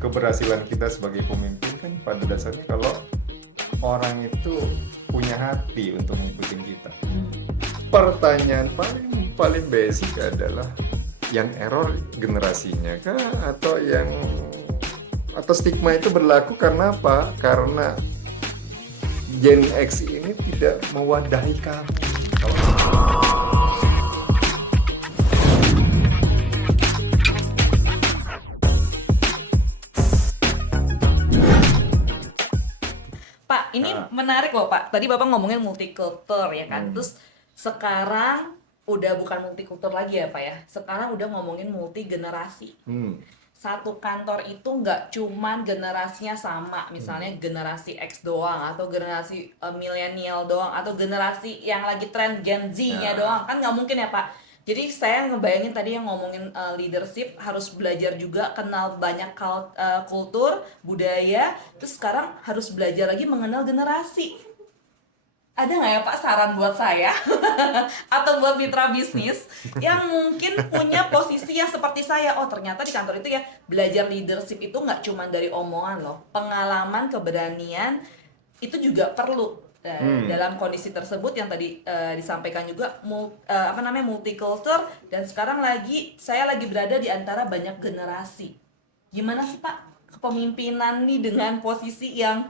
keberhasilan kita sebagai pemimpin kan pada dasarnya kalau orang itu punya hati untuk ngikutin kita. Pertanyaan paling paling basic adalah yang error generasinya kah atau stigma itu berlaku karena apa? Karena Gen X ini tidak mewadahi kami. Pak, ini menarik loh Pak. Tadi Bapak ngomongin multikultur ya kan. Terus sekarang udah bukan multikultur lagi ya Pak ya. Sekarang udah ngomongin multi generasi. Satu kantor itu nggak cuman generasinya sama, misalnya generasi X doang atau generasi milenial doang atau generasi yang lagi tren Gen Z-nya doang, kan nggak mungkin ya Pak. Jadi saya ngebayangin tadi yang ngomongin leadership harus belajar juga kenal banyak kultur, budaya, terus sekarang harus belajar lagi mengenal generasi. Ada nggak ya Pak saran buat saya atau buat mitra bisnis yang mungkin punya posisi yang seperti saya? Oh ternyata di kantor itu ya belajar leadership itu nggak cuma dari omongan loh, pengalaman, keberanian itu juga perlu. Dalam kondisi tersebut yang tadi disampaikan juga multicultural, dan sekarang saya lagi berada di antara banyak generasi. Gimana sih Pak kepemimpinan nih dengan posisi yang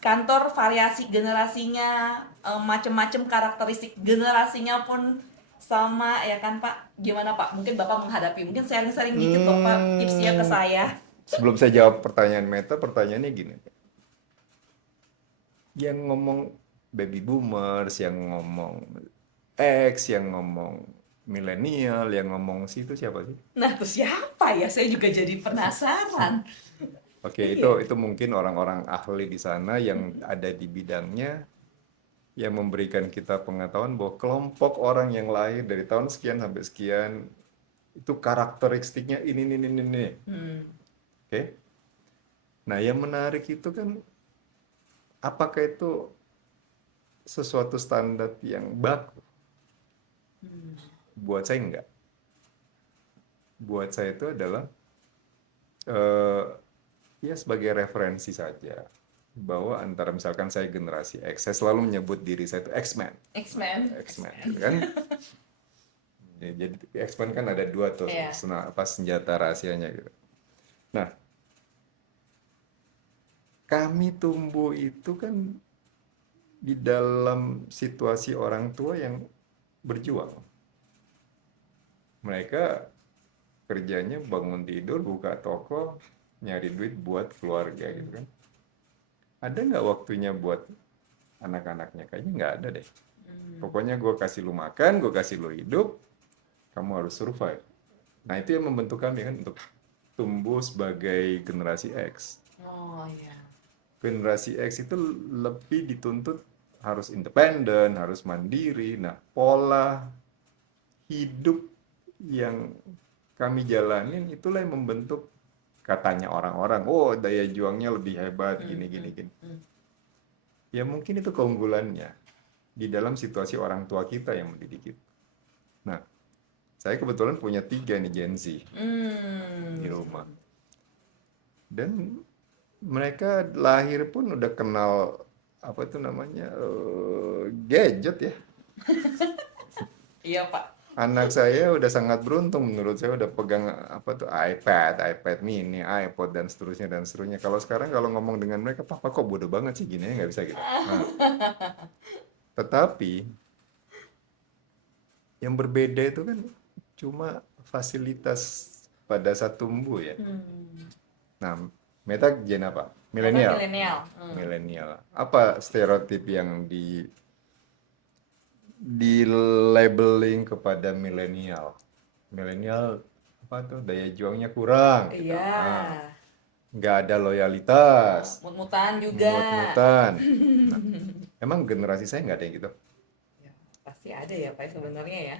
kantor variasi generasinya, macem-macem karakteristik generasinya pun sama ya kan Pak? Gimana Pak? Mungkin Bapak menghadapi, mungkin sharing-sharing dikit dong Pak tipsnya ke saya. Sebelum saya jawab pertanyaan Meta, pertanyaannya gini. Yang ngomong baby boomers, yang ngomong X, yang ngomong milenial, yang ngomong situ siapa sih? Nah terus siapa ya? Saya juga jadi penasaran. Oke, Iya. itu mungkin orang-orang ahli di sana yang ada di bidangnya yang memberikan kita pengetahuan bahwa kelompok orang yang lahir dari tahun sekian sampai sekian itu karakteristiknya ini. Oke. Nah, yang menarik itu kan apakah itu sesuatu standar yang baku? Buat saya enggak. Buat saya itu adalah ya sebagai referensi saja bahwa antara misalkan saya generasi X, saya selalu menyebut diri saya itu X-Men. X-Men. X-Men, gitu kan? Ya, jadi X-Men kan ada dua tuh, Iya. senjata rahasianya gitu. Nah, kami tumbuh itu kan di dalam situasi orang tua yang berjuang. Mereka kerjanya bangun tidur, buka toko, nyari duit buat keluarga gitu kan. Ada nggak waktunya buat anak-anaknya? Kayaknya nggak ada deh. Pokoknya gue kasih lu makan, gue kasih lu hidup, kamu harus survive. Nah itu yang membentuk kami kan untuk tumbuh sebagai generasi X. Oh iya. Generasi X itu lebih dituntut harus independen, harus mandiri. Nah pola hidup yang kami jalanin itulah yang membentuk katanya orang-orang, oh daya juangnya lebih hebat, gini. Ya mungkin itu keunggulannya di dalam situasi orang tua kita yang mendidik kita. Nah, saya kebetulan punya 3 nih Gen Z di rumah. Dan mereka lahir pun udah kenal apa itu namanya gadget ya. Iya Pak. Anak saya udah sangat beruntung menurut saya udah pegang apa tuh iPad mini, iPod dan seterusnya. Kalau sekarang kalau ngomong dengan mereka, papa kok bodoh banget sih gini ya nggak bisa gitu. Nah, tetapi yang berbeda itu kan cuma fasilitas pada saat tumbuh ya. Nah, Meta gen apa? Milenial. Milenial. Milenial. Apa stereotip yang di labeling kepada milenial? Milenial apa tuh daya juangnya kurang gitu. Iya. Nggak ada loyalitas, Mut-mutan juga. mut-mutan. Nah, emang generasi saya nggak ada yang gitu. Ya, pasti ada ya Pak sebenarnya ya.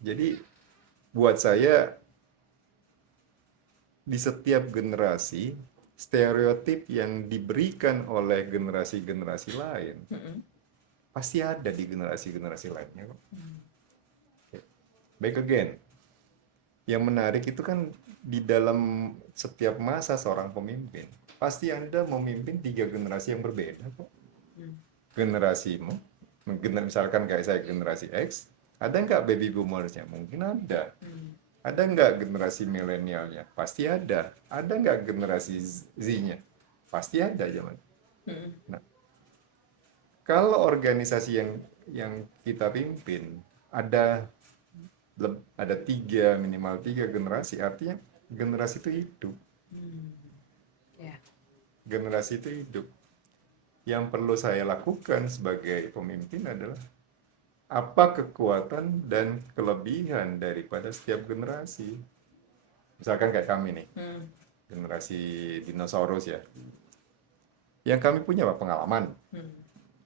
Jadi buat saya di setiap generasi stereotip yang diberikan oleh generasi-generasi lain pasti ada di generasi-generasi lainnya kok. Back again, yang menarik itu kan di dalam setiap masa seorang pemimpin, pasti Anda memimpin 3 generasi yang berbeda kok. Hmm. Generasimu, misalkan kayak saya generasi X, ada nggak baby boomersnya? Mungkin ada. Hmm. Ada nggak generasi milenialnya? Pasti ada. Ada nggak generasi Z-nya? Pasti ada zaman. Hmm. Nah, kalau organisasi yang kita pimpin ada minimal 3 generasi, artinya generasi itu hidup. Hmm. Ya. Generasi itu hidup. Yang perlu saya lakukan sebagai pemimpin adalah apa kekuatan dan kelebihan daripada setiap generasi. Misalkan kayak kami nih, Hmm. generasi dinosaurus ya. Yang kami punya apa? Pengalaman. Hmm.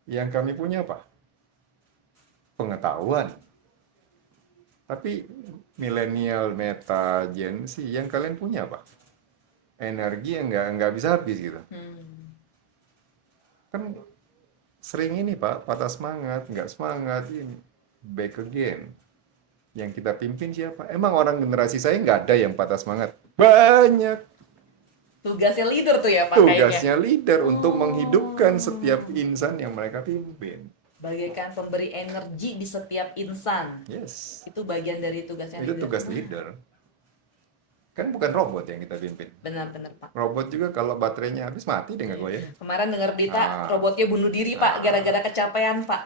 Yang kami punya apa? Pengetahuan. Tapi milenial, meta, Gen Z, yang kalian punya apa? Energi yang nggak bisa habis gitu. Hmm. Kan sering ini Pak, patah semangat, nggak semangat, ini back again. Yang kita pimpin siapa? Emang orang generasi saya nggak ada yang patah semangat? Banyak. Tugasnya leader tuh ya Pak kayaknya. Tugasnya leader untuk Oh. menghidupkan setiap insan yang mereka pimpin. Bagaikan pemberi energi di setiap insan. Yes. Itu bagian dari tugasnya Itu leader. tugas leader. Kan bukan robot yang kita pimpin. Benar-benar Pak. Robot juga kalau baterainya habis mati dengan gue ya. Kemarin dengar berita Ah. robotnya bunuh diri Pak gara-gara kecapean Pak.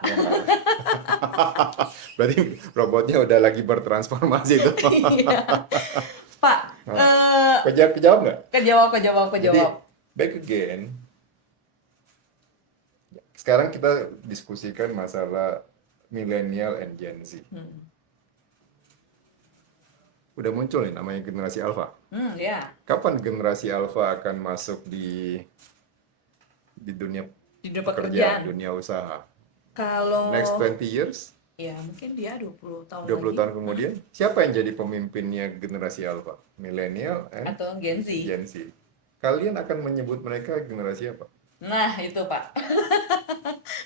Berarti robotnya udah lagi bertransformasi tuh. Iya. Pak, Kejawab nggak? kejawab. Jadi back again. Sekarang kita diskusikan masalah millennial and Gen Z. Udah muncul nih namanya generasi Alpha. Ya. Kapan generasi Alpha akan masuk di dunia pekerjaan, dunia usaha? Kalau Next 20 years? ya mungkin dia 20 tahun 20 lagi. tahun kemudian, siapa yang jadi pemimpinnya generasi Alpha? Millennial and Atau Gen Z. Gen Z. Kalian akan menyebut mereka generasi apa? Nah, itu Pak.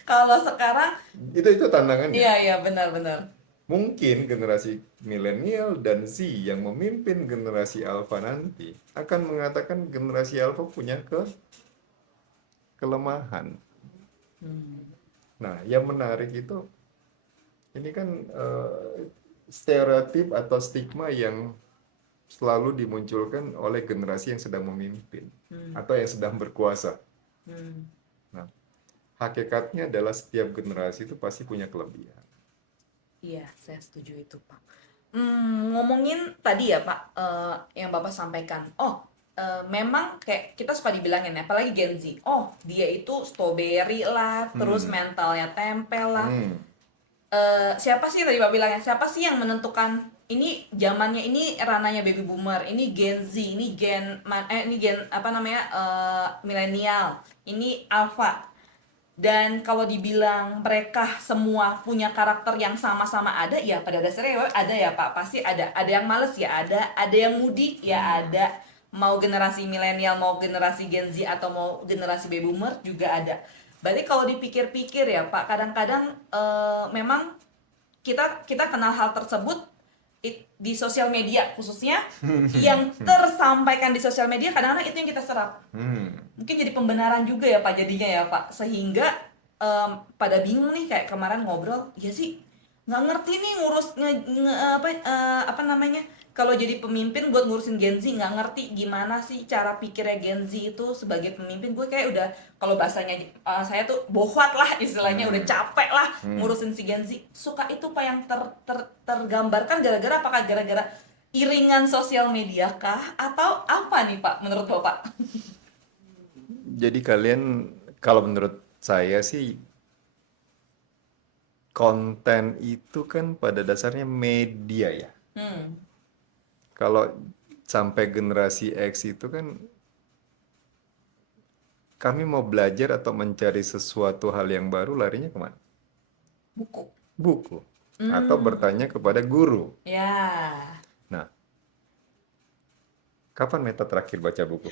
Kalau sekarang Itu tantangannya. iya benar. Mungkin generasi milenial dan Z yang memimpin generasi Alpha nanti akan mengatakan generasi Alpha punya kelemahan. Nah, yang menarik itu ini kan stereotip atau stigma yang selalu dimunculkan oleh generasi yang sedang memimpin atau yang sedang berkuasa. Nah, hakikatnya adalah setiap generasi itu pasti punya kelebihan. Iya, saya setuju itu, Pak. Ngomongin tadi ya, Pak, yang Bapak sampaikan. Memang kayak kita suka dibilangin, apalagi Gen Z. Dia itu strawberry lah, terus mentalnya tempel lah. Siapa sih tadi Bapak bilangnya? Siapa sih yang menentukan ini zamannya, ini rananya baby boomer, ini Gen Z, ini gen apa namanya, milenial, ini alpha. Dan kalau dibilang mereka semua punya karakter yang sama-sama ada, ya pada dasarnya ada ya Pak, pasti ada yang males ya ada yang mudik ya ada, mau generasi milenial, mau generasi Gen Z atau mau generasi baby boomer juga ada. Berarti kalau dipikir-pikir ya Pak, kadang-kadang memang kita kenal hal tersebut di sosial media, khususnya yang tersampaikan di sosial media kadang-kadang itu yang kita serap. Mungkin jadi pembenaran juga ya Pak jadinya ya Pak, sehingga pada bingung nih, kayak kemarin ngobrol, ya sih nggak ngerti nih ngurus apa namanya, kalau jadi pemimpin buat ngurusin Gen Z, nggak ngerti gimana sih cara pikirnya Gen Z itu sebagai pemimpin. Gue kayak udah, kalau bahasanya saya tuh bohwat lah istilahnya, udah capek lah ngurusin si Gen Z. Suka itu Pak yang tergambarkan gara-gara apakah gara-gara iringan sosial media kah atau apa nih Pak menurut Bapak? Jadi kalian, kalau menurut saya sih, konten itu kan pada dasarnya media ya. Kalau sampai generasi X itu kan kami mau belajar atau mencari sesuatu hal yang baru, larinya kemana? Buku. Atau bertanya kepada guru. Ya. Nah, kapan Meta terakhir baca buku?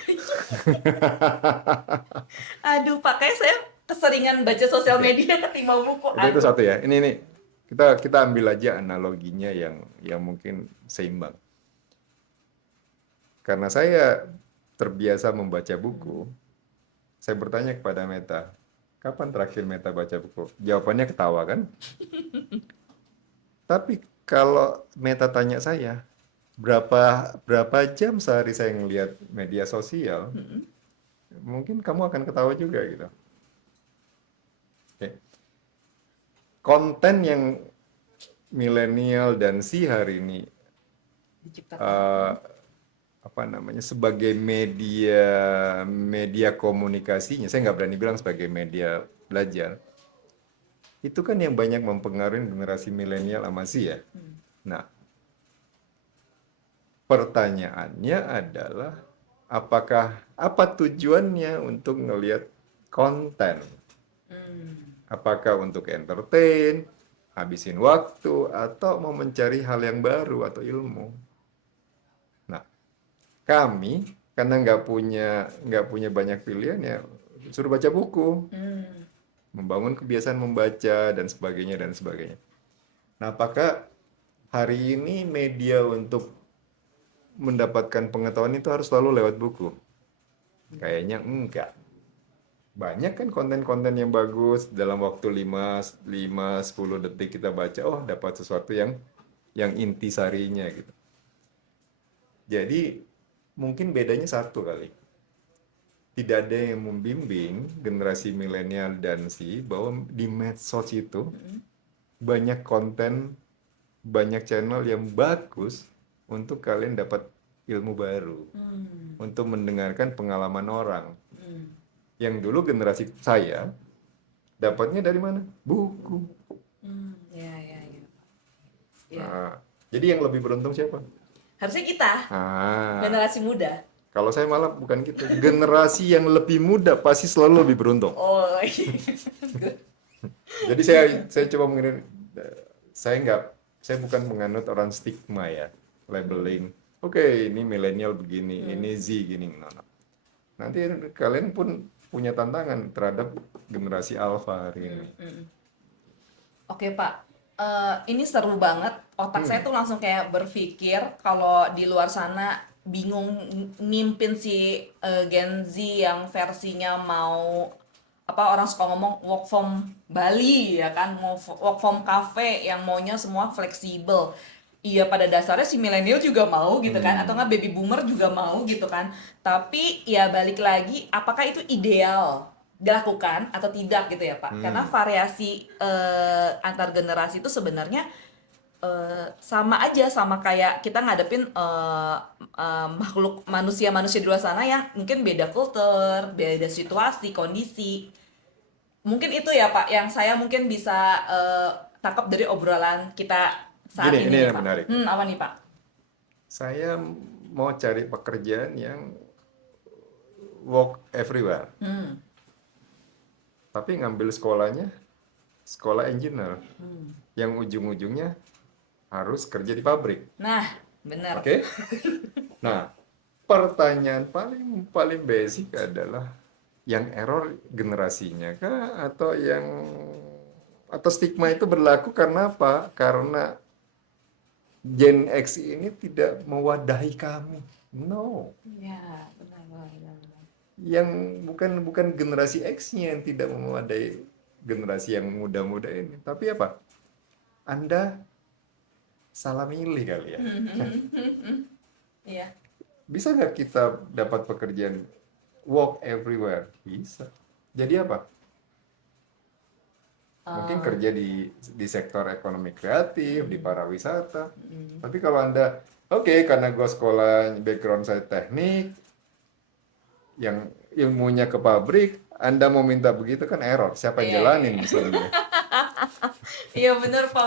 Aduh Pak, kayak saya keseringan baca sosial media ketimbang buku. Itu satu ya. Ini kita ambil aja analoginya yang mungkin seimbang. karena saya terbiasa membaca buku, saya bertanya kepada Meta, kapan terakhir Meta baca buku? Jawabannya ketawa kan? Tapi kalau Meta tanya saya, berapa berapa jam sehari saya ngelihat media sosial, mungkin kamu akan ketawa juga gitu. Oke. Konten yang milenial dan si hari ini Diciptakan. eh, apa namanya sebagai media komunikasinya, saya nggak berani bilang sebagai media belajar, itu kan yang banyak mempengaruhi generasi milenial sama si ya. Nah, pertanyaannya adalah apa tujuannya untuk ngelihat konten? Apakah untuk entertain, habisin waktu, atau mau mencari hal yang baru atau ilmu? Nah, kami karena nggak punya banyak pilihan ya suruh baca buku, membangun kebiasaan membaca dan sebagainya dan sebagainya. Nah, apakah hari ini media untuk mendapatkan pengetahuan itu harus selalu lewat buku? Kayaknya enggak. Banyak kan konten-konten yang bagus dalam waktu 5-10 detik kita baca, oh dapat sesuatu yang intisarinya gitu. Jadi mungkin bedanya satu kali. Tidak ada yang membimbing generasi milenial dan si bahwa di medsos itu banyak konten, banyak channel yang bagus untuk kalian dapat ilmu baru, untuk mendengarkan pengalaman orang. Yang dulu generasi saya dapatnya dari mana? Buku. Ya, ya, ya. Ya. Nah, jadi yang lebih beruntung siapa? Harusnya kita, Ah, generasi muda. kalau saya malah bukan gitu. Generasi yang lebih muda pasti selalu lebih beruntung. Oh, iya. Jadi saya coba mengenai saya bukan menganut orang stigma ya, labeling. Oke, ini milenial begini, ini Z gini. No, no. Nanti kalian pun punya tantangan terhadap generasi alpha hari ini. Oke Pak, ini seru banget. Otak saya tuh langsung kayak berpikir kalau di luar sana bingung mimpin si Gen Z yang versinya mau apa orang suka ngomong work from Bali ya kan, mau work from cafe yang maunya semua fleksibel. Iya pada dasarnya si milenial juga mau gitu kan, atau nggak baby boomer juga mau gitu kan. Tapi ya balik lagi, apakah itu ideal dilakukan atau tidak gitu ya Pak? Karena variasi antar generasi itu sebenarnya sama aja, sama kayak kita ngadepin makhluk manusia di luar sana yang mungkin beda kultur, beda situasi, kondisi. Mungkin itu ya Pak yang saya mungkin bisa tangkap dari obrolan kita saat Gini, ini ini nih yang Pak. menarik. Apa nih Pak? Saya mau cari pekerjaan yang work everywhere. Tapi ngambil sekolahnya, sekolah engineer. Yang ujung-ujungnya harus kerja di pabrik. Nah, benar. Oke? Nah, pertanyaan paling basic adalah yang error generasinya kah atau stigma itu berlaku karena apa? Karena Gen X ini tidak mewadahi kami. No. Iya, benar. Yang bukan generasi X-nya yang tidak mewadahi generasi yang muda-muda ini. Tapi apa? Anda salah milih kali ya. Iya. Bisa nggak kita dapat pekerjaan work everywhere? Bisa. Jadi apa? Mungkin kerja di sektor ekonomi kreatif, di pariwisata. Tapi kalau Anda, oke, karena gue sekolah background saya teknik, yang ilmunya ke pabrik, Anda mau minta begitu kan error. Siapa yang jalanin misalnya? Iya bener Pak,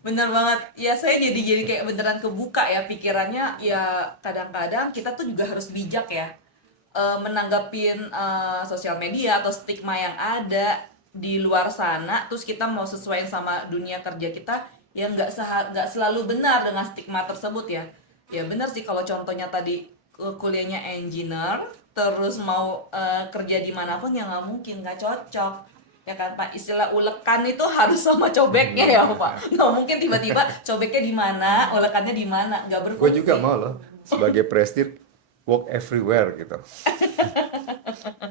bener banget. Ya saya jadi kayak beneran kebuka ya pikirannya. Ya kadang-kadang kita tuh juga harus bijak ya menanggapin sosial media atau stigma yang ada di luar sana. Terus kita mau sesuaiin sama dunia kerja kita, ya nggak selalu benar dengan stigma tersebut ya. Ya benar sih kalau contohnya tadi kuliahnya engineer, terus mau kerja dimanapun ya nggak mungkin, nggak cocok. Ya kan Pak, istilah ulekan itu harus sama cobeknya ya Pak. Nggak mungkin tiba-tiba cobeknya di mana, ulekannya di mana, nggak Gue berfungsi. juga mau loh sebagai prestir walk everywhere gitu.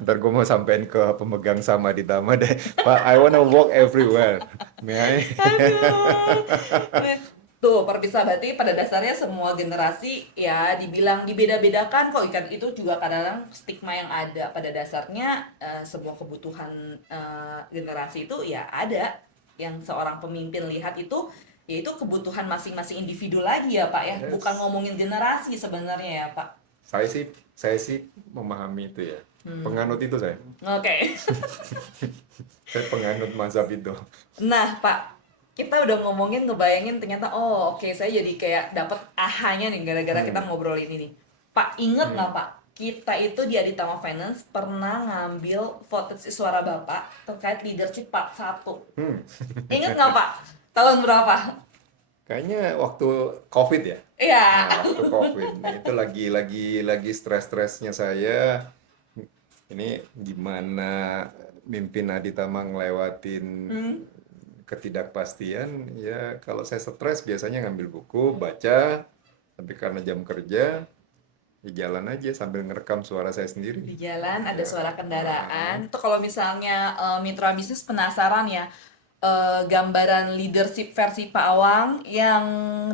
Ntar gue mau sampein ke pemegang saham Aditama deh, Pak, I wanna walk everywhere. May I? Aduh. Nah, tuh perpisah berarti pada dasarnya semua generasi ya dibilang dibeda-bedakan kok, ikan itu juga kadang-kadang stigma yang ada pada dasarnya. Sebuah kebutuhan generasi itu ya ada yang seorang pemimpin lihat itu yaitu kebutuhan masing-masing individu lagi ya Pak ya, bukan Yes. ngomongin generasi sebenarnya ya Pak. Saya sih memahami itu ya. Penganut itu saya. Oke. Saya penganut mazhab itu. Nah, Pak, kita udah ngomongin, ngebayangin ternyata, oh oke, saya jadi kayak dapet ahanya nih gara-gara kita Hmm. ngobrolin ini. Pak, inget nggak Hmm. Pak, kita itu di Aditama Finance pernah ngambil vote suara Bapak terkait leadership part 1. Hmm. Inget nggak Pak? Tahun berapa? Kayaknya waktu COVID ya. Iya. Nah, waktu COVID. Nah, itu lagi stres-stresnya saya. Ini gimana mimpin Aditama ngelewatin Hmm. ketidakpastian. Ya, kalau saya stres biasanya ngambil buku, baca. Tapi karena jam kerja, ya jalan aja sambil ngerekam suara saya sendiri. Di jalan ada Ya. suara kendaraan. Tuh kalau misalnya mitra bisnis penasaran ya, gambaran leadership versi Pak Awang yang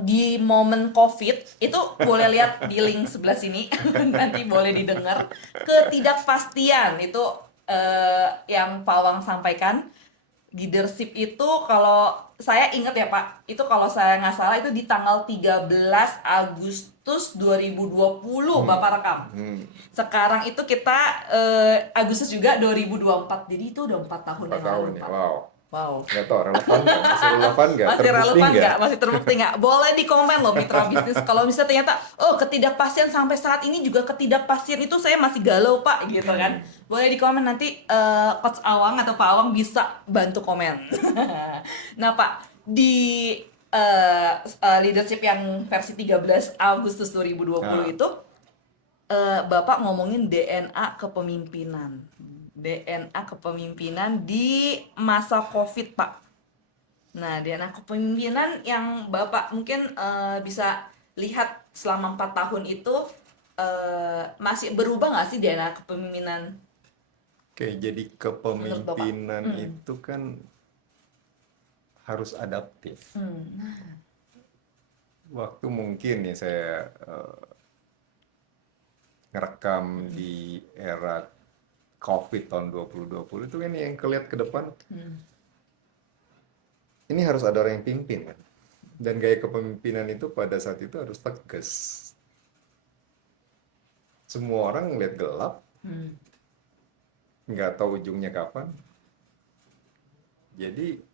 di momen COVID itu boleh lihat di link sebelah sini. Nanti boleh didengar. Ketidakpastian itu yang Pak Awang sampaikan. Leadership itu kalau saya ingat ya Pak, itu kalau saya nggak salah itu di tanggal 13 Agustus 2020 Bapak rekam. Sekarang itu kita Agustus juga 2024, jadi itu udah 4 tahun 4 yang tahun lalu ya. Pak. Wow. Wow. Nggak tahu relevan nggak? Masih relevan nggak? Masih Terbukti relevan nggak? nggak? Masih terbukti nggak? Boleh di komen loh mitra bisnis. Kalau misalnya ternyata, oh ketidakpastian sampai saat ini juga ketidakpastian itu saya masih galau Pak, gitu kan? Boleh di komen nanti Coach Awang atau Pak Awang bisa bantu komen. Nah Pak, di leadership yang versi 13 Agustus 2020 Nah, itu Bapak ngomongin DNA kepemimpinan. DNA kepemimpinan di masa COVID, Pak. Nah, DNA kepemimpinan yang Bapak mungkin bisa lihat selama 4 tahun itu masih berubah nggak sih DNA kepemimpinan oke, jadi menurut Bapak? kepemimpinan itu kan harus adaptif. Waktu mungkin ya saya ngerekam di era COVID tahun 2020 itu kan yang kelihatan ke depan. Ini harus ada orang yang pimpin kan. Dan gaya kepemimpinan itu pada saat itu harus tegas. Semua orang ngeliat gelap, nggak tahu ujungnya kapan. Jadi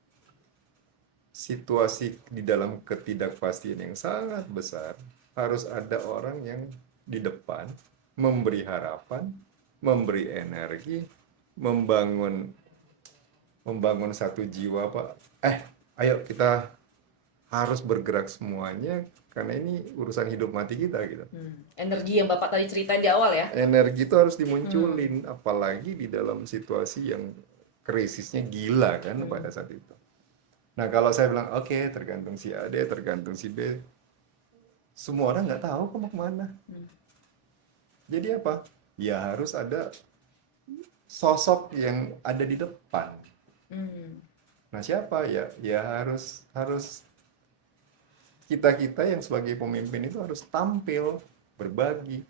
situasi di dalam ketidakpastian yang sangat besar, harus ada orang yang di depan memberi harapan, memberi energi, membangun satu jiwa, Pak. Ayo kita harus bergerak semuanya karena ini urusan hidup mati kita gitu. Energi yang Bapak tadi ceritain di awal ya. Energi itu harus dimunculin, apalagi di dalam situasi yang krisisnya gila kan pada saat itu. Nah, kalau saya bilang oke, tergantung si A, tergantung si B, semua orang nggak tahu kok mau kemana. Jadi apa? Ya harus ada sosok yang ada di depan. Nah, siapa ya? Ya harus kita yang sebagai pemimpin itu harus tampil, berbagi.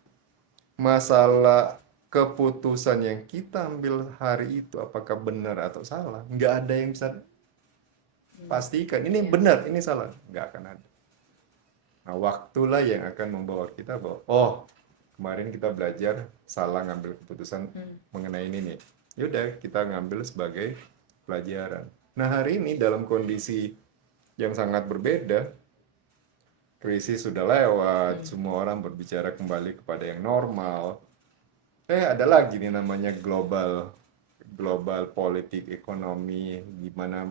Masalah keputusan yang kita ambil hari itu apakah benar atau salah, nggak ada yang bisa pastikan ini benar, ini salah, nggak akan ada. Nah, waktulah yang akan membawa kita bahwa kemarin kita belajar salah ngambil keputusan mengenai ini nih. Yaudah, kita ngambil sebagai pelajaran. Nah, hari ini dalam kondisi yang sangat berbeda, krisis sudah lewat, semua orang berbicara kembali kepada yang normal. Ada lagi nih namanya global politik ekonomi, di mana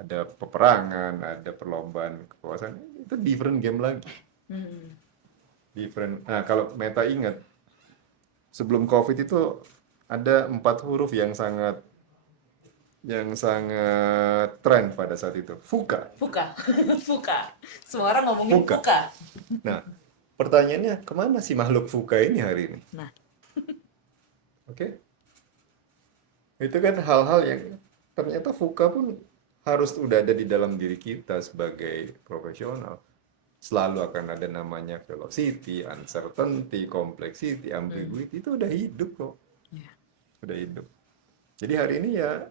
ada peperangan, ada perlombaan kekuasaan, itu different game lagi. Different. Nah, kalau Meta ingat, sebelum COVID itu ada 4 huruf yang sangat tren pada saat itu. VUCA. Fuka. Fuka. Semua orang ngomongin Fuka. Fuka. Nah, pertanyaannya kemana si makhluk VUCA ini hari ini? Nah, Oke, itu kan hal-hal yang ternyata VUCA pun harus udah ada di dalam diri kita sebagai profesional. Selalu akan ada namanya velocity, uncertainty, complexity, ambiguity, itu udah hidup kok, ya. udah hidup. Jadi hari ini ya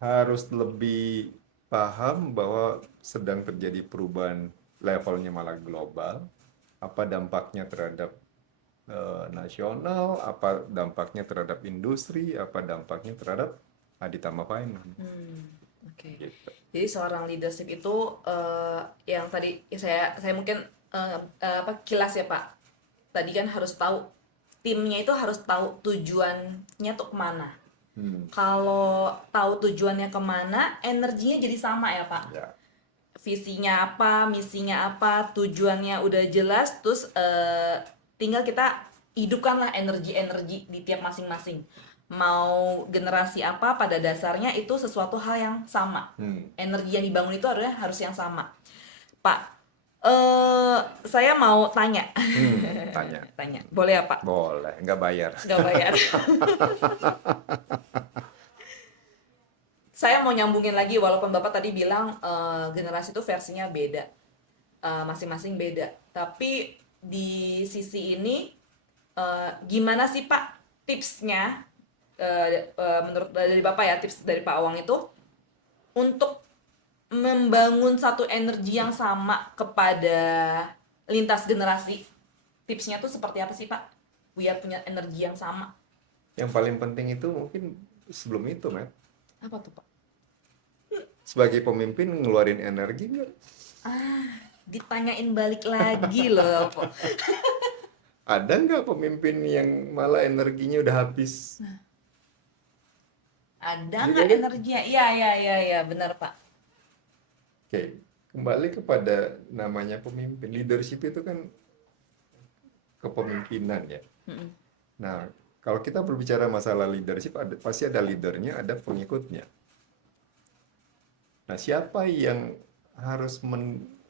harus lebih paham bahwa sedang terjadi perubahan levelnya malah global. Apa dampaknya terhadap nasional, apa dampaknya terhadap industri, apa dampaknya terhadap Aditama Finance. Oke. Gitu. Jadi seorang leadership itu yang tadi saya mungkin kilas ya Pak. Tadi kan harus tahu timnya itu harus tahu tujuannya tuh kemana. Kalau tahu tujuannya kemana, energinya jadi sama ya Pak. Ya. Visinya apa, misinya apa, tujuannya udah jelas, terus tinggal kita hidupkanlah energi-energi di tiap masing-masing. Mau generasi apa, pada dasarnya itu sesuatu hal yang sama. Energi yang dibangun itu adalah harus yang sama. Pak, saya mau tanya. Tanya. Tanya, boleh ya Pak? Boleh, nggak bayar. Nggak bayar. Saya mau nyambungin lagi, walaupun Bapak tadi bilang generasi itu versinya beda, masing-masing beda. Tapi di sisi ini gimana sih Pak tipsnya menurut dari Bapak ya, tips dari Pak Awang itu untuk membangun satu energi yang sama kepada lintas generasi. Tipsnya tuh seperti apa sih Pak? Biar punya energi yang sama. Yang paling penting itu mungkin sebelum itu, Matt. Apa tuh Pak? Sebagai pemimpin ngeluarin energi nggak? Ditanyain balik lagi loh Pak. Ada nggak pemimpin yang malah energinya udah habis? Ada Iya nggak kan? energinya? Iya, benar Pak. Oke, kembali kepada namanya pemimpin. Leadership itu kan kepemimpinan ya. Nah, kalau kita berbicara masalah leadership, pasti ada leadernya, ada pengikutnya. Nah, siapa yang harus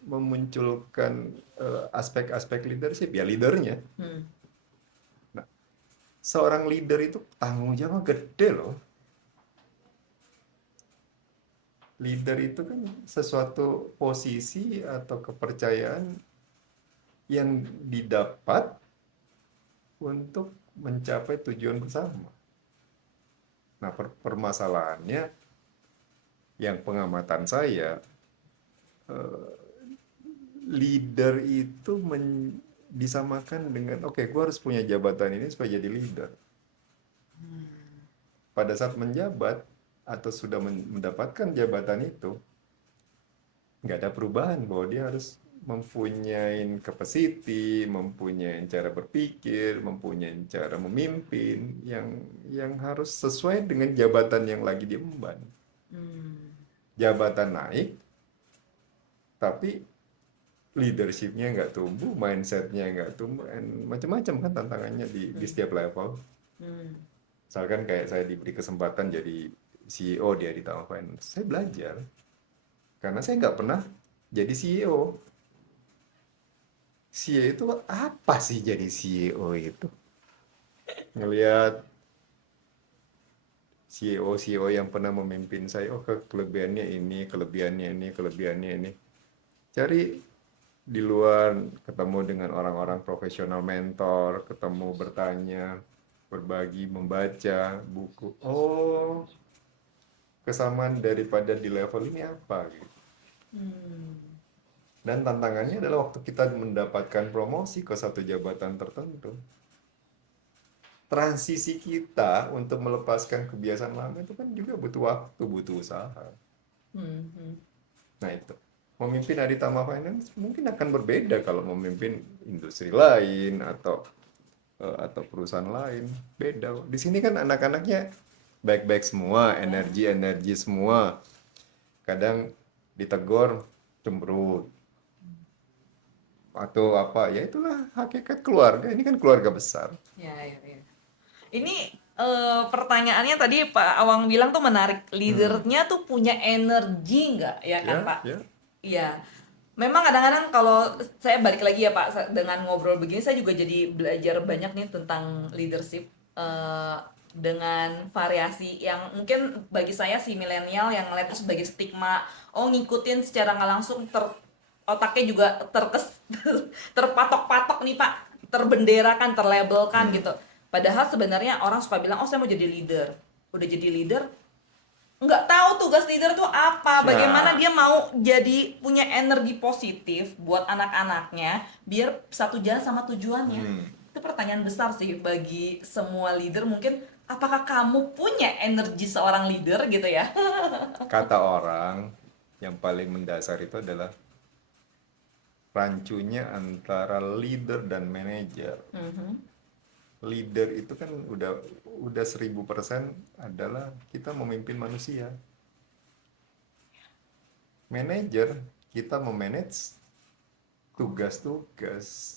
memunculkan aspek-aspek leadership? Ya leadernya. Nah, seorang leader itu tanggung jawab gede loh. Leader itu kan sesuatu posisi atau kepercayaan yang didapat untuk mencapai tujuan bersama. Nah, permasalahannya yang pengamatan saya, leader itu disamakan dengan, oke, gue harus punya jabatan ini supaya jadi leader. Pada saat menjabat atau sudah mendapatkan jabatan itu, nggak ada perubahan bahwa dia harus mempunyai capacity, mempunyai cara berpikir, mempunyai cara memimpin yang harus sesuai dengan jabatan yang lagi diemban. Jabatan naik, tapi leadership-nya nggak tumbuh, mindset-nya nggak tumbuh, macam-macam kan tantangannya di setiap level. Misalkan kayak saya diberi kesempatan jadi CEO di Aditama Finance, saya belajar karena saya nggak pernah jadi CEO. CEO itu apa sih jadi CEO itu? Ngelihat CEO yang pernah memimpin saya, oh kelebihannya ini, kelebihannya ini, kelebihannya ini. Cari di luar, ketemu dengan orang-orang profesional, mentor, ketemu, bertanya, berbagi, membaca buku. Oh, kesamaan daripada di level ini apa gitu. Dan tantangannya adalah waktu kita mendapatkan promosi ke satu jabatan tertentu, transisi kita untuk melepaskan kebiasaan lama itu kan juga butuh waktu, butuh usaha. Nah itu, memimpin Aditama Finance mungkin akan berbeda kalau memimpin industri lain atau perusahaan lain, beda. Di sini kan anak-anaknya baik-baik semua, energi semua. Kadang ditegur cemberut atau apa, ya itulah hakikat keluarga. Ini kan keluarga besar. Ya. Ini pertanyaannya tadi Pak Awang bilang tuh menarik. Leadernya tuh punya energi nggak, ya kan Pak? Ya. Iya. memang kadang-kadang kalau saya balik lagi ya Pak, dengan ngobrol begini saya juga jadi belajar banyak nih tentang leadership, eh, dengan variasi yang mungkin bagi saya si milenial yang ngeliat itu sebagai stigma, oh ngikutin secara nggak langsung otaknya juga terpatok-patok nih Pak, terbenderakan, terlabelkan Hmm. gitu. Padahal sebenarnya orang suka bilang, oh saya mau jadi leader. Udah jadi leader, nggak tahu tugas leader tuh apa, bagaimana Nah, dia mau jadi punya energi positif buat anak-anaknya biar satu jalan sama tujuannya. hmm, Itu pertanyaan besar sih bagi semua leader mungkin, apakah kamu punya energi seorang leader gitu ya. kata orang yang paling mendasar itu adalah rancunya antara leader dan manajer. Mhm. Leader itu kan udah 1000% adalah kita memimpin manusia. Manajer kita memanage tugas-tugas.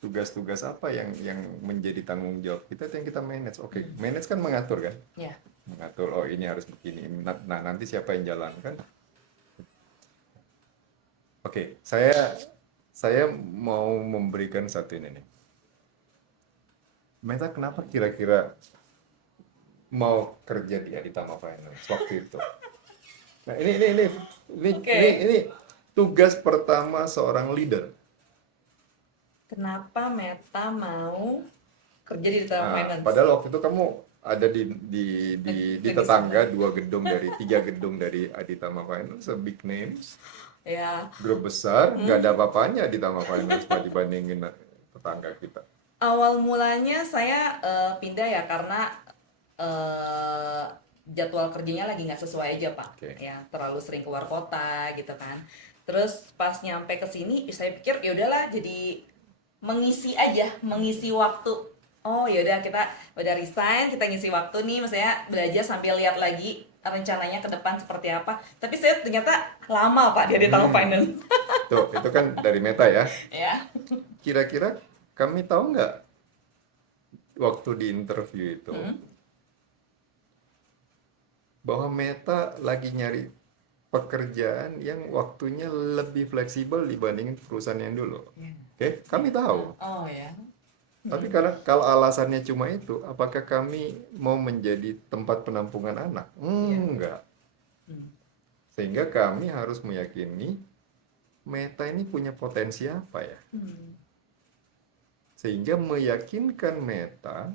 Tugas-tugas apa yang menjadi tanggung jawab kita itu yang kita manage. Oke, manage kan mengatur kan? Ya. Mengatur, oh ini harus begini. Nah, nanti siapa yang jalankan? Oke, saya mau memberikan satu ini nih. Meta kenapa kira-kira mau kerja di Aditama Finance waktu itu? Nah, Oke. ini tugas pertama seorang leader. Kenapa Meta mau kerja di Retail Nah, Finance? padahal waktu itu kamu ada di Negeri tetangga sebelah. 3 gedung dari Aditama Finance, big names, Ya. grup besar, nggak ada apa-apanya Aditama Finance kalau dibandingin tetangga kita. Awal mulanya saya pindah ya karena eh, jadwal kerjanya lagi nggak sesuai aja Pak, Oke. ya terlalu sering keluar kota gitu kan. Terus pas nyampe ke sini saya pikir ya udahlah jadi mengisi aja, mengisi waktu. Oh ya udah kita udah resign, kita ngisi waktu nih, misalnya belajar sambil lihat lagi rencananya ke depan seperti apa. Tapi saya ternyata lama Pak dia di Taman Hmm, Finance. tuh itu kan dari Meta ya. Ya. Kira-kira kami tahu nggak waktu di interview itu Hmm. bahwa Meta lagi nyari pekerjaan yang waktunya lebih fleksibel dibandingin perusahaan yang dulu. Ya. Oke, kami tahu. Oh ya. Tapi Hmm. karena kalau alasannya cuma itu, apakah kami mau menjadi tempat penampungan anak? Iya. Enggak. Hmm. Sehingga kami harus meyakini Meta ini punya potensi apa ya? Hmm. Sehingga meyakinkan Meta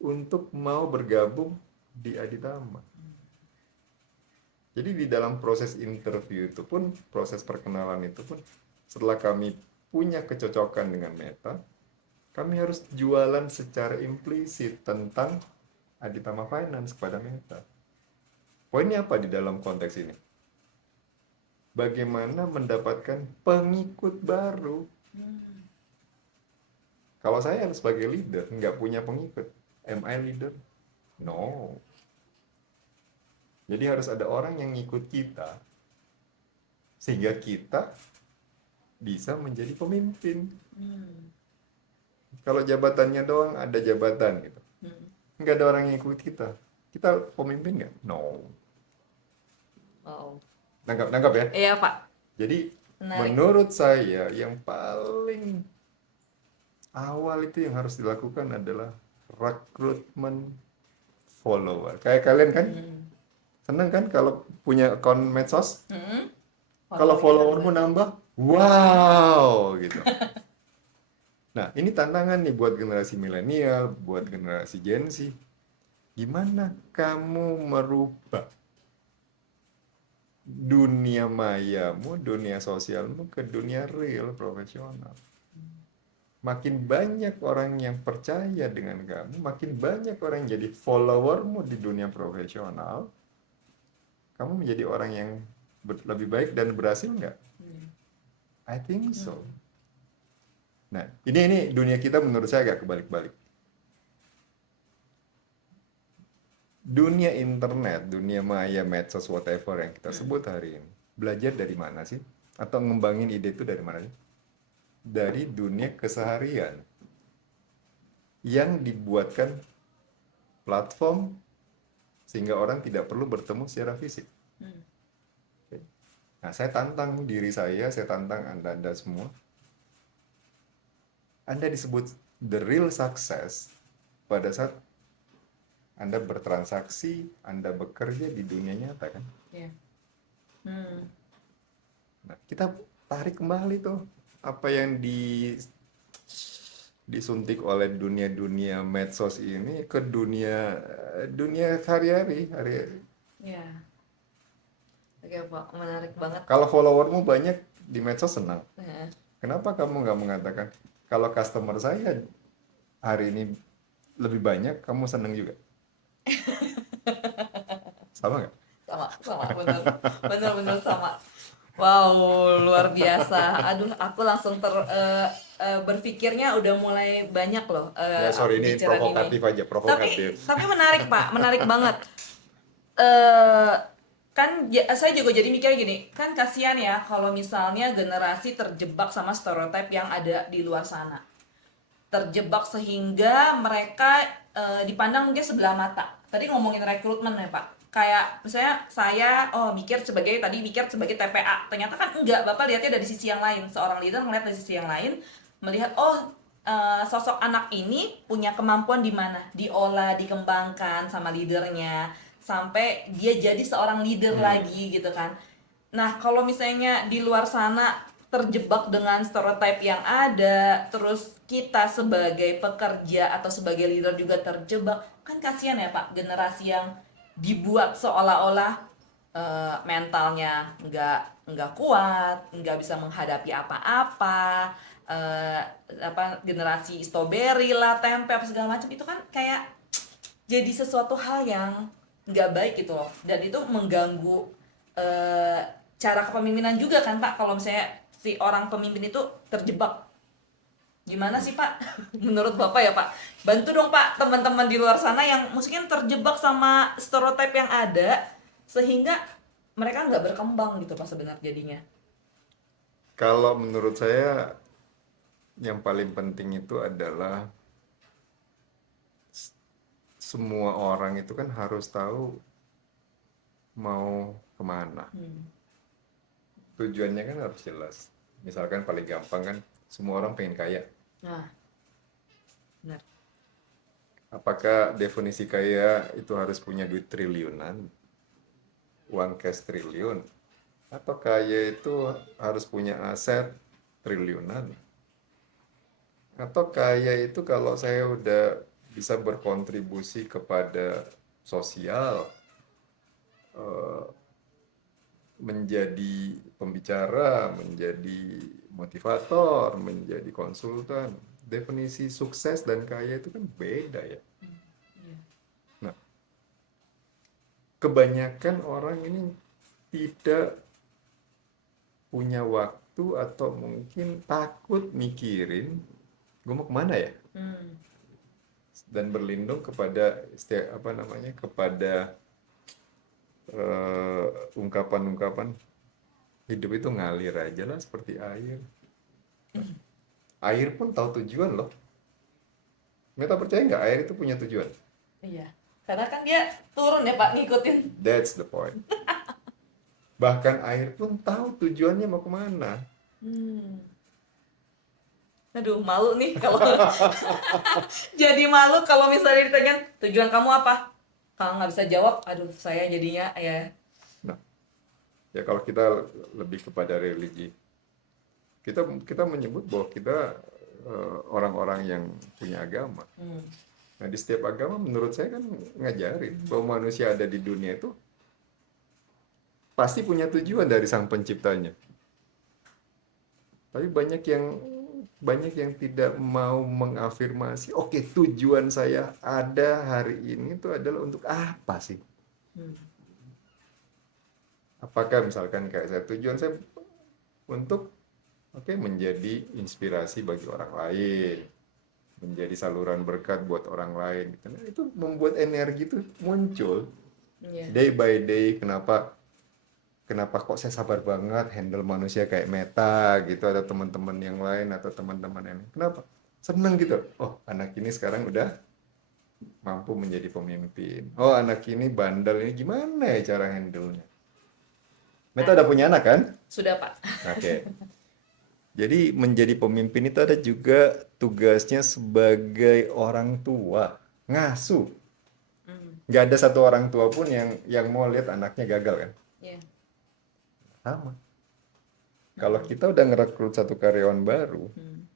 untuk mau bergabung di Aditama. Jadi di dalam proses interview itu pun, proses perkenalan itu pun, setelah kami punya kecocokan dengan Meta, kami harus jualan secara implisit tentang Aditama Finance kepada Meta. Poinnya apa di dalam konteks ini? Bagaimana mendapatkan pengikut baru? Hmm. Kalau saya sebagai leader nggak punya pengikut, am I leader? No. Jadi harus ada orang yang ngikut kita sehingga kita bisa menjadi pemimpin. Hmm. Kalau jabatannya doang ada jabatan gitu, Hmm. nggak ada orang yang ikut kita. Kita pemimpin nggak? No. Wow. Nangkap ya. Iya Pak, Jadi menarik. menurut saya yang paling awal itu yang harus dilakukan adalah rekrutmen follower. Kayak kalian kan Hmm. seneng kan kalau punya akun medsos, Hmm. kalau followermu nambah, wow gitu. Nah, ini tantangan nih buat generasi milenial, buat generasi Gen Z. Gimana kamu merubah dunia mayamu, dunia sosialmu ke dunia real, profesional? Makin banyak orang yang percaya dengan kamu, makin banyak orang yang jadi followermu di dunia profesional, kamu menjadi orang yang lebih baik dan berhasil nggak? Hmm. I think so. Nah, ini dunia kita menurut saya agak kebalik-balik. Dunia internet, dunia maya, medsos, whatever yang kita sebut hari ini, belajar dari mana sih? Atau ngembangin ide itu dari mana sih? Dari dunia keseharian yang dibuatkan platform sehingga orang tidak perlu bertemu secara fisik. Hmm. Oke. Nah, saya tantang diri saya tantang Anda semua. Anda disebut the real success pada saat Anda bertransaksi, Anda bekerja di dunia nyata kan. Iya. Hmm. Nah, kita tarik kembali tuh apa yang disuntik oleh dunia-dunia medsos ini ke dunia sehari-hari. Iya. Oke Pak, menarik banget. Kalau followermu banyak di medsos senang. Nah, Kenapa kamu nggak mengatakan kalau customer saya hari ini lebih banyak, kamu senang juga? Sama nggak? sama, bener, bener sama. Wow, luar biasa. Aduh, aku langsung berpikirnya udah mulai banyak loh Ya sorry ini pembicaraan ini. provokatif aja, provokatif. Tapi menarik Pak, menarik banget. eh saya juga jadi mikir gini, kan kasihan ya kalau misalnya generasi terjebak sama stereotip yang ada di luar sana. Terjebak sehingga mereka dipandang mungkin sebelah mata. Tadi ngomongin rekrutmen ya Pak. Kayak misalnya saya mikir sebagai TPA. Ternyata kan enggak, Bapak lihatnya dari sisi yang lain. Seorang leader ngeliat dari sisi yang lain, melihat sosok anak ini punya kemampuan di mana, diolah, dikembangkan sama leadernya sampai dia jadi seorang leader lagi gitu kan. Nah, kalau misalnya di luar sana terjebak dengan stereotip yang ada, terus kita sebagai pekerja atau sebagai leader juga terjebak, kan kasihan ya Pak, generasi yang dibuat seolah-olah mentalnya nggak kuat, nggak bisa menghadapi apa-apa, generasi strawberry lah, tempe apa segala macam itu kan kayak jadi sesuatu hal yang nggak baik gitu loh, dan itu mengganggu eh, cara kepemimpinan juga kan Pak, kalau misalnya si orang pemimpin itu terjebak. Gimana sih Pak menurut Bapak ya Pak, bantu dong Pak teman-teman di luar sana yang mungkin terjebak sama stereotip yang ada sehingga mereka nggak berkembang gitu Pak sebenarnya jadinya. Kalau menurut saya yang paling penting itu adalah semua orang itu kan harus tahu mau kemana. Tujuannya kan harus jelas. Misalkan paling gampang kan semua orang pengen kaya. Nah, benar. Apakah definisi kaya itu harus punya duit triliunan, uang cash triliun, atau kaya itu harus punya aset triliunan, atau kaya itu kalau saya udah bisa berkontribusi kepada sosial, eh, menjadi pembicara, menjadi motivator, menjadi konsultan. Definisi sukses dan kaya itu kan beda ya. Nah, kebanyakan orang ini tidak punya waktu atau mungkin takut mikirin gue mau kemana ya, dan berlindung kepada apa namanya, kepada ungkapan-ungkapan hidup itu ngalir aja lah seperti air. Air pun tahu tujuan loh. Meta percaya nggak air itu punya tujuan? Iya, karena kan dia turun ya Pak ngikutin. That's the point. Bahkan air pun tahu tujuannya mau kemana. Aduh, malu nih kalau jadi malu kalau misalnya ditanya tujuan kamu apa, kalau nggak bisa jawab, aduh saya jadinya ya. Nah, ya kalau kita lebih kepada religi, kita menyebut bahwa kita orang-orang yang punya agama. Nah, di setiap agama menurut saya kan ngajarin bahwa manusia ada di dunia itu pasti punya tujuan dari sang penciptanya. Tapi banyak yang tidak mau mengafirmasi, oke, tujuan saya ada hari ini itu adalah untuk apa sih? Apakah misalkan kayak saya, tujuan saya untuk menjadi inspirasi bagi orang lain, menjadi saluran berkat buat orang lain gitu. Nah, itu membuat energi itu muncul day by day. Kenapa kok saya sabar banget handle manusia kayak Meta gitu, atau teman-teman yang lain, atau teman-teman yang kenapa seneng gitu, oh anak ini sekarang udah mampu menjadi pemimpin, oh anak ini bandel, ini gimana ya cara handle-nya. Meta udah punya anak kan? Sudah, Pak. Oke. Jadi menjadi pemimpin itu ada juga tugasnya sebagai orang tua, ngasuh. Hmm, Nggak ada satu orang tua pun yang mau lihat anaknya gagal kan? iya. Sama. Kalau kita udah ngerekrut satu karyawan baru, Hmm,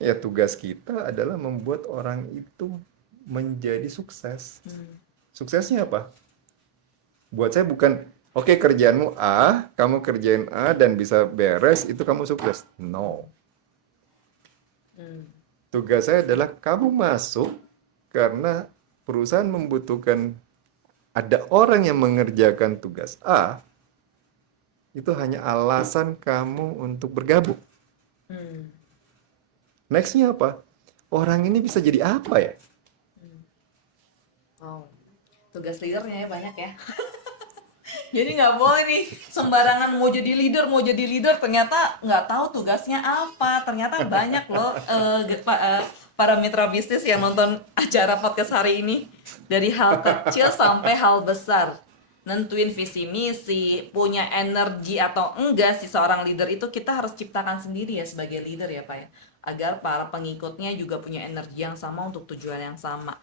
ya tugas kita adalah membuat orang itu menjadi sukses. hmm, Suksesnya apa? Buat saya bukan, oke kerjaanmu A, kamu kerjain A dan bisa beres, itu kamu sukses. No. hmm, Tugas saya adalah kamu masuk karena perusahaan membutuhkan ada orang yang mengerjakan tugas A, itu hanya alasan kamu untuk bergabung. hmm. Nextnya apa? Orang ini bisa jadi apa ya? Wow. Tugas leadernya ya banyak ya. Jadi nggak boleh nih sembarangan mau jadi leader ternyata nggak tahu tugasnya apa. Ternyata banyak loh para mitra bisnis yang nonton acara podcast hari ini, dari hal kecil sampai hal besar. Nentuin visi misi, punya energi atau enggak sih seorang leader itu kita harus ciptakan sendiri ya sebagai leader ya Pak ya. Agar para pengikutnya juga punya energi yang sama untuk tujuan yang sama.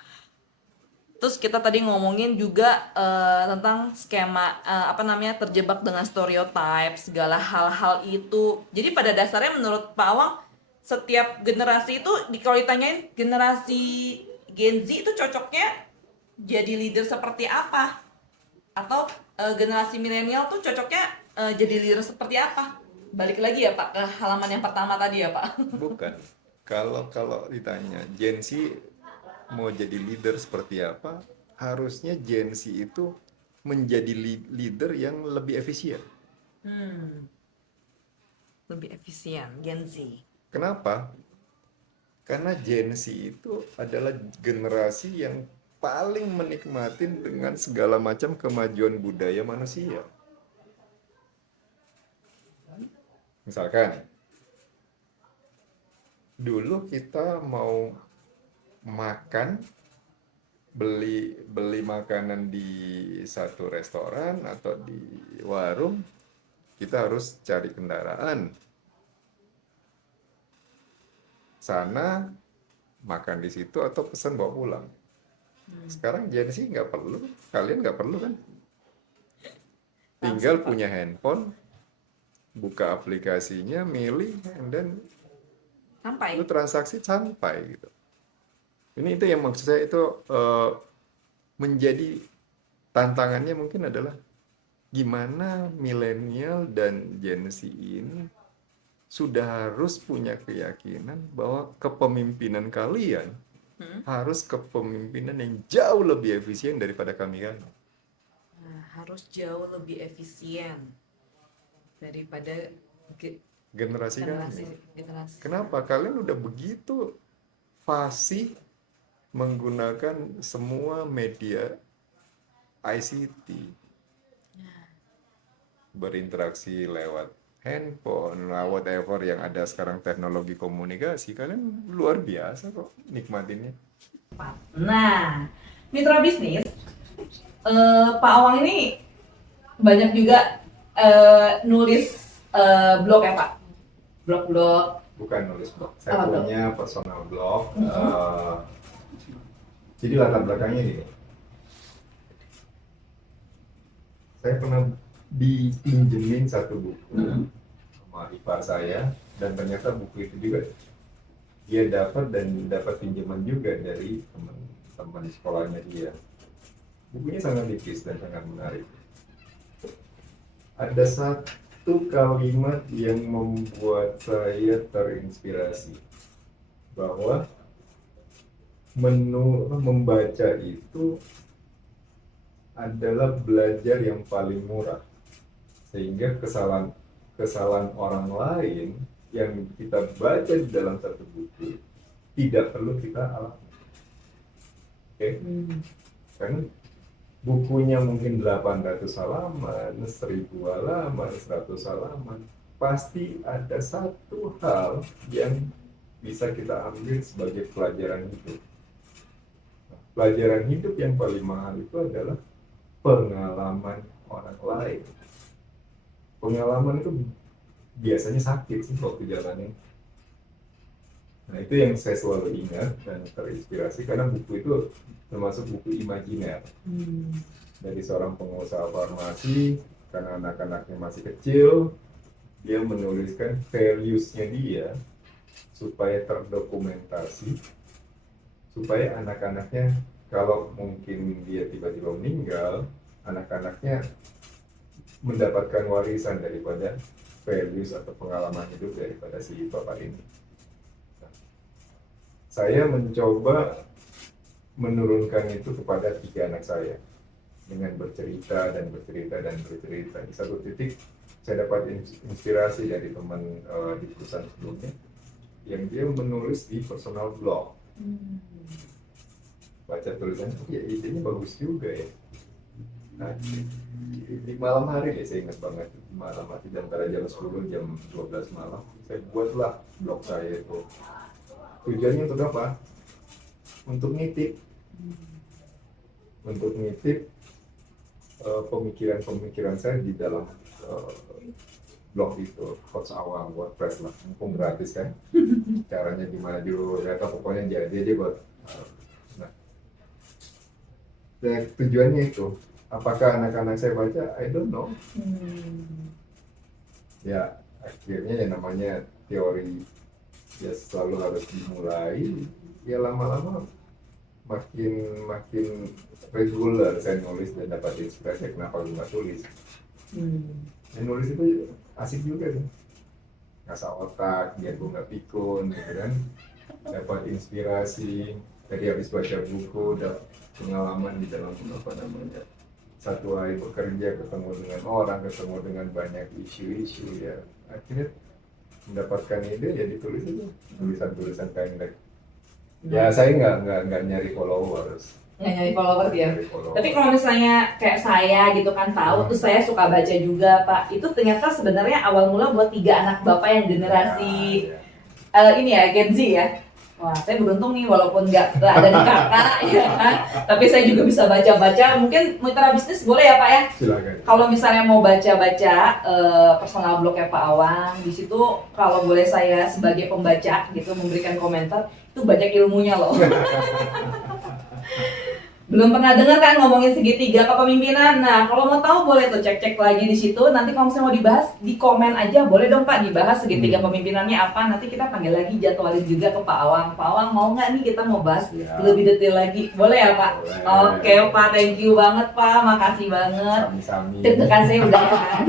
Terus kita tadi ngomongin juga tentang skema apa namanya terjebak dengan stereotype segala hal-hal itu. Jadi pada dasarnya menurut Pak Awang setiap generasi itu kalau ditanyain generasi Gen Z itu cocoknya jadi leader seperti apa? Atau generasi milenial tuh cocoknya jadi leader seperti apa? Balik lagi ya Pak ke halaman yang pertama tadi ya Pak. Bukan. Kalau ditanya Gen Z mau jadi leader seperti apa, harusnya Gen Z itu menjadi leader yang lebih efisien. Hmm, lebih efisien Gen Z. Kenapa? Karena Gen Z itu adalah generasi yang paling menikmatin dengan segala macam kemajuan budaya manusia. Misalkan, dulu kita mau makan, beli makanan di satu restoran atau di warung, kita harus cari kendaraan. Sana, makan di situ atau pesan bawa pulang. Sekarang Gen Z nggak perlu, kalian nggak perlu kan? Tinggal Langsung, Pak. punya handphone, buka aplikasinya, milih, and then Sampai. lu transaksi sampai gitu. Ini itu yang maksud saya itu menjadi tantangannya mungkin adalah gimana milenial dan Gen Z ini sudah harus punya keyakinan bahwa kepemimpinan kalian harus kepemimpinan yang jauh lebih efisien daripada kami kan. Nah, harus jauh lebih efisien daripada Generasi generasi kami. generasi. Kenapa? Kalian udah begitu fasih menggunakan semua media ICT, berinteraksi lewat handphone, whatever yang ada sekarang teknologi komunikasi, kalian luar biasa kok nikmatinnya. Nah, mitra bisnis, Pak Awang ini banyak juga nulis blog ya Pak, blog-blog. Bukan nulis blog, saya Apa tuh? punya personal blog. Jadi latar belakangnya gini, saya pernah dipinjemin satu buku sama ipar saya, dan ternyata buku itu juga dia dapat dan dapat pinjaman juga dari teman-teman di sekolahnya dia. Bukunya sangat tipis dan sangat menarik. Ada satu kalimat yang membuat saya terinspirasi bahwa membaca itu adalah belajar yang paling murah, sehingga kesalahan orang lain yang kita baca di dalam satu buku tidak perlu kita alami. Oke? Karena bukunya mungkin 800 halaman, 1000 halaman, 100 halaman, pasti ada satu hal yang bisa kita ambil sebagai pelajaran hidup. Pelajaran hidup yang paling mahal itu adalah pengalaman orang lain. pengalaman itu biasanya sakit sih waktu jalanin. Nah itu yang saya selalu ingat dan terinspirasi karena buku itu termasuk buku imajiner dari seorang pengusaha farmasi. Karena anak-anaknya masih kecil, dia menuliskan values-nya dia supaya terdokumentasi, supaya anak-anaknya kalau mungkin dia tiba-tiba meninggal, anak-anaknya mendapatkan warisan daripada values atau pengalaman hidup daripada si bapak ini. Nah, saya mencoba menurunkan itu kepada 3 anak saya dengan bercerita dan bercerita dan bercerita. Di satu titik saya dapat inspirasi dari teman di perusahaan sebelumnya yang dia menulis di personal blog. Baca tulisan, oh ya idenya bagus juga ya. Nah, di malam hari deh, saya ingat banget, malam hari antara jam 10 jam 12 malam saya buatlah blog saya itu. Tujuannya untuk apa? Untuk ngitip pemikiran-pemikiran saya di dalam blog itu, Coach Awang WordPress lah, mumpung gratis kan. Caranya gimana dulu, ya pokoknya jadi aja buat. Nah, dan tujuannya itu, apakah anak-anak saya baca? I don't know. Ya akhirnya yang namanya teori ya selalu harus dimulai. Ya lama-lama makin reguler saya nulis dan dapat inspirasi. Kenapa gue nggak tulis? Nulis itu asik juga kan, ngasah otak biar gue nggak pikun gitu kan, dapat inspirasi. Tadi habis baca buku, dapat pengalaman di dalam satu hari bekerja, ketemu dengan orang, ketemu dengan banyak isu-isu, ya akhirnya mendapatkan ide ya ditulis itu tulisan-tulisan pendek. Ya saya nggak nyari followers. Nggak nyari followers ya. Tapi kalau misalnya kayak saya gitu kan tahu, terus saya suka baca juga Pak. Itu ternyata sebenarnya awal mula buat 3 anak Bapak yang generasi ini ya Gen Z ya. Wah, saya beruntung nih walaupun nggak ada di kakak ya kan. Tapi saya juga bisa baca-baca. Mungkin mitra bisnis boleh ya Pak ya? Silakan. Kalau misalnya mau baca-baca personal blognya Pak Awang, di situ kalau boleh saya sebagai pembaca gitu memberikan komentar, itu banyak ilmunya loh. Belum pernah dengar kan ngomongin segitiga kepemimpinan. Nah, kalau mau tahu boleh tuh cek-cek lagi di situ. Nanti kalau misalnya mau dibahas di komen aja, boleh dong Pak dibahas segitiga pemimpinannya apa. Nanti kita panggil lagi, jadwalin juga ke Pak Awang. Pak Awang mau nggak nih kita mau bahas lebih detail lagi? Boleh ya Pak? Boleh. Oke Pak, thank you banget Pak, makasih banget. Sami-sami. Deg-degan saya udah kan.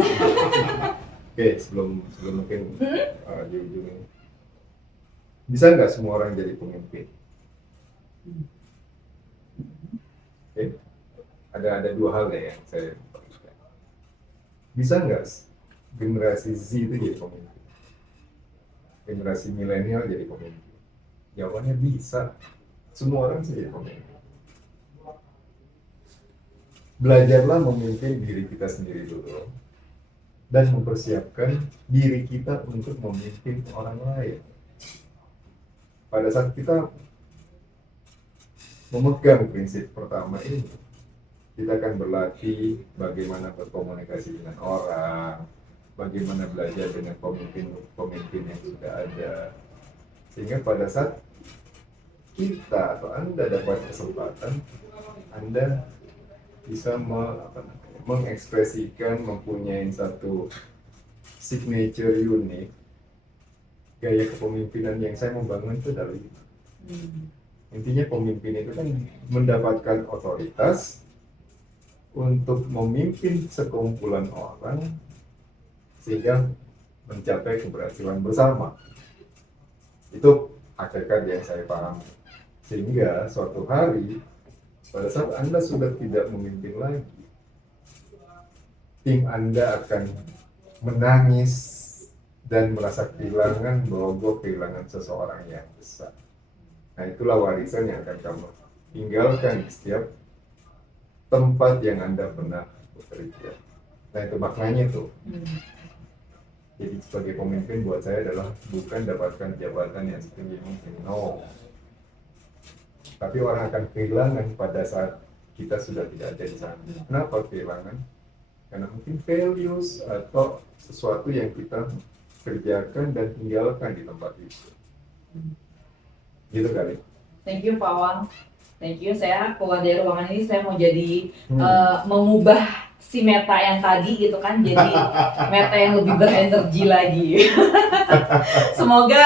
Oke, sebelum mungkin di ujung ini, bisa nggak semua orang jadi pemimpin? Oke, ada 2 hal ya yang saya fokuskan. Bisa nggak generasi Z itu jadi pemimpin? Generasi milenial jadi pemimpin? Jawabannya bisa. Semua orang sih jadi pemimpin. Belajarlah memimpin diri kita sendiri dulu dan mempersiapkan diri kita untuk memimpin orang lain. Pada saat kita memegang prinsip pertama ini, kita akan berlatih bagaimana berkomunikasi dengan orang, bagaimana belajar dengan pemimpin yang sudah ada, sehingga pada saat kita atau Anda dapat kesempatan, Anda bisa mengekspresikan, mempunyai satu signature unik, gaya kepemimpinan yang saya membangun itu dari intinya pemimpin itu kan mendapatkan otoritas untuk memimpin sekumpulan orang sehingga mencapai keberhasilan bersama. Itu hakikat yang saya pahami. Sehingga suatu hari pada saat Anda sudah tidak memimpin lagi, tim Anda akan menangis dan merasa kehilangan bahwa gue kehilangan seseorang yang besar. Nah itulah warisan yang akan kamu tinggalkan di setiap tempat yang Anda pernah bekerja. Nah itu maknanya tuh. Jadi sebagai pemimpin buat saya adalah bukan dapatkan jabatan yang setinggi mungkin, no. Tapi orang akan kehilangan pada saat kita sudah tidak ada di sana. Kenapa kehilangan? karena mungkin values atau sesuatu yang kita kerjakan dan tinggalkan di tempat itu. Gitu kali. Thank you Pak Wang. Thank you. Saya keluar dari ruangan ini saya mau jadi mengubah si Meta yang tadi gitu kan jadi Meta yang lebih berenergi lagi. Semoga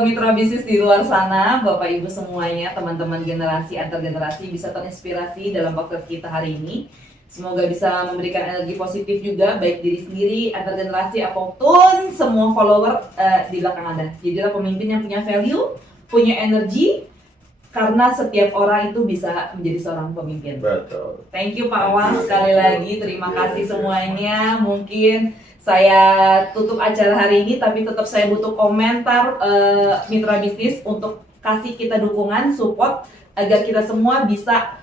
mitra bisnis di luar sana, Bapak Ibu semuanya, teman-teman generasi antar generasi bisa terinspirasi dalam podcast kita hari ini. Semoga bisa memberikan energi positif juga baik diri sendiri, antar generasi apapun semua follower di belakang Anda. Jadilah pemimpin yang punya value, punya energi, karena setiap orang itu bisa menjadi seorang pemimpin. Betul. Thank you Pak Wang sekali lagi, terima kasih semuanya. Mungkin saya tutup acara hari ini, tapi tetap saya butuh komentar mitra bisnis untuk kasih kita dukungan, support agar kita semua bisa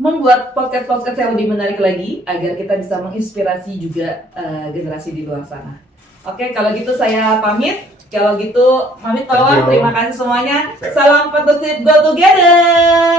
membuat podcast-podcast yang lebih menarik lagi agar kita bisa menginspirasi juga generasi di luar sana. Oke, kalau gitu saya pamit. Kalau gitu, pamit Pak Wang. Terima kasih semuanya. Salam Partnership Go Together.